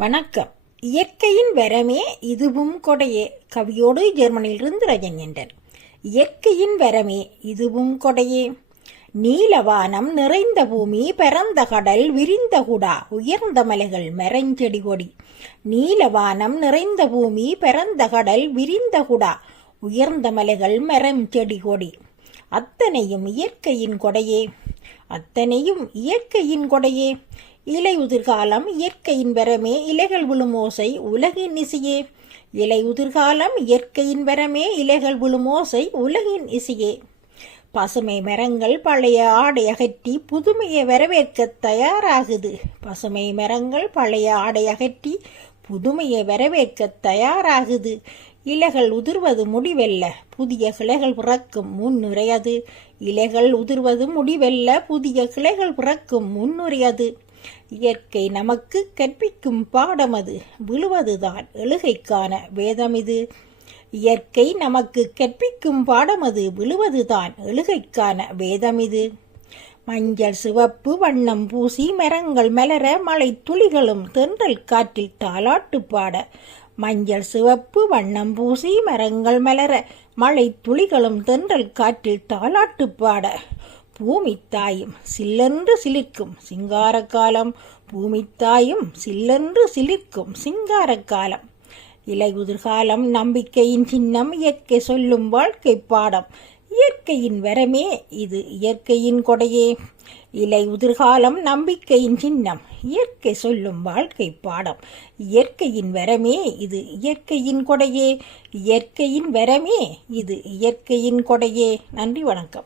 வணக்கம். இயற்கையின் வரமே இதுவும் கொடையே கவியோடு ஜெர்மனியிலிருந்து ரஜன் இயற்கையின் வரமே இதுவும் கொடையே. நீலவானம் நிறைந்த பூமி பரந்த கடல் விரிந்த குடா உயர்ந்த மலைகள் மரஞ்செடி கொடி. நீலவானம் நிறைந்த பூமி பரந்த கடல் விரிந்த குடா உயர்ந்த மலைகள் மரம் செடி கொடி. அத்தனையும் இயற்கையின் கொடையே. அத்தனையும் இயற்கையின் கொடையே. இலை உதிர்காலம் இயற்கையின் வரமே இலைகள் விழும் ஓசை உலகின் இசையே. இலை உதிர்காலம் இயற்கையின் வரமே இலைகள் விழும் ஓசை உலகின் இசையே. பசுமை மரங்கள் பழைய ஆடை அகற்றி புதுமையை வரவேற்க தயாராகுது. பசுமை மரங்கள் பழைய ஆடை அகற்றி புதுமையை வரவேற்க தயாராகுது. இலைகள் உதிர்வது முடிவல்ல புதிய கிளைகள் பிறக்கும் முன்னுரையது இலைகள் உதிர்வது முடிவல்ல புதிய கிளைகள் பிறக்கும் முன்னுரையது இயற்கை நமக்கு கற்பிக்கும் பாடம் அது விழுவதுதான் எழுகைக்கான வேதம் இது. இயற்கை நமக்கு கற்பிக்கும் பாடம் அது விழுவதுதான் எழுகைக்கான வேதம் இது. மஞ்சள் சிவப்பு வண்ணம் பூசி மரங்கள் மலர மழை துளிகளும் தென்றல் காற்றில் தாலாட்டு பாட. மஞ்சள் சிவப்பு வண்ணம் பூசி மரங்கள் மலர மழை துளிகளும் தென்றல் காற்றில் தாலாட்டு பாட. பூமித்தாயும் சில்லென்று சிலிர்க்கும் சிங்காரக்காலம். பூமித்தாயும் சில்லென்று சிலிர்க்கும் சிங்காரக்காலம். இலையுதிர்காலம் நம்பிக்கையின் சின்னம் இயற்கை சொல்லும் வாழ்க்கை பாடம். இயற்கையின் வரமே இது இயற்கையின் கொடையே. இலை உதிர்காலம் நம்பிக்கையின் சின்னம் இயற்கை சொல்லும் வாழ்க்கை பாடம். இயற்கையின் வரமே இது இயற்கையின் கொடையே. இயற்கையின் வரமே இது இயற்கையின் கொடையே. நன்றி வணக்கம்.